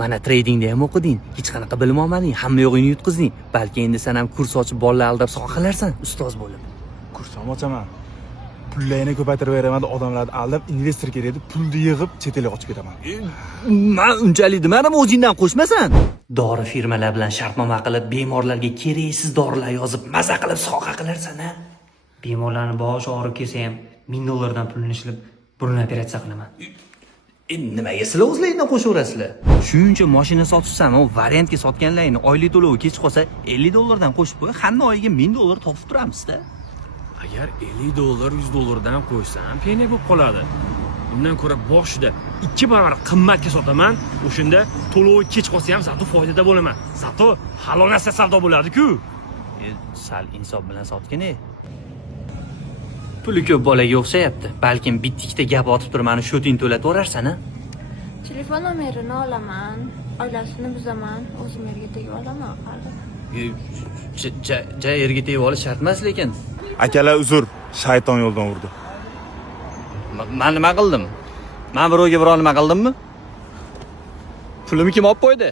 Mana tradingda ham o'qiding, hech qanaqa bilim olmading, hamma yo'g'ingni yutqizding. Balki endi sen ham kurs ochib bolalar aldab soqa qilarsan, ustoz bo'lib. Kurs ham ochaman. Pullarni ko'paytirib beraman, odamlarni aldab investor kerak edi, pulni yig'ib chet elga qochib ketaman. Men unchalik demadim, o'zingdan qo'shmasan. Dori firmalar bilan shartnoma qilib, bemorlarga keraksiz dorilar yozib, maza qilib soqa qilarsan-a? Bemorlarning boshi og'rib kelsa ham $1000 dan pulni ishlab burun operatsiya qilaman. Nimaga sizlar o'zlaringdan qo'shaverasizlar? Shuncha mashina sotibsan, u variantga sotganlaringni oylik to'lovi kech qolsa $50 dan qo'shib qo'y, hamma oyiga $1000 topib turamiz-da. Agar $50, $100 dan qo'ysam, penya bo'lib qoladi. Undan ko'ra boshida 2 barobar qimmatga sotaman, o'shanda to'lovi kech qolsa ham zato foydada bo'laman. Zato halol narsa savdo bo'ladi-ku. Sal insof bilan sotgin-ey. Puli ko'p bolaga o'xshayapti. Balkim bitta-ikkita gap otib turib, meni shoting to'latib o'rarsan-a? Telefon nomerini olaman, oilasini buzaman, o'zim yerga tegib olaman, qardi. Yerga tegib olish shart emas lekin. Akalar uzr, shayton yo'ldan urdi. Men nima qildim? Men birovga biror nima qildimmi? Pulimni kim olib qo'ydi?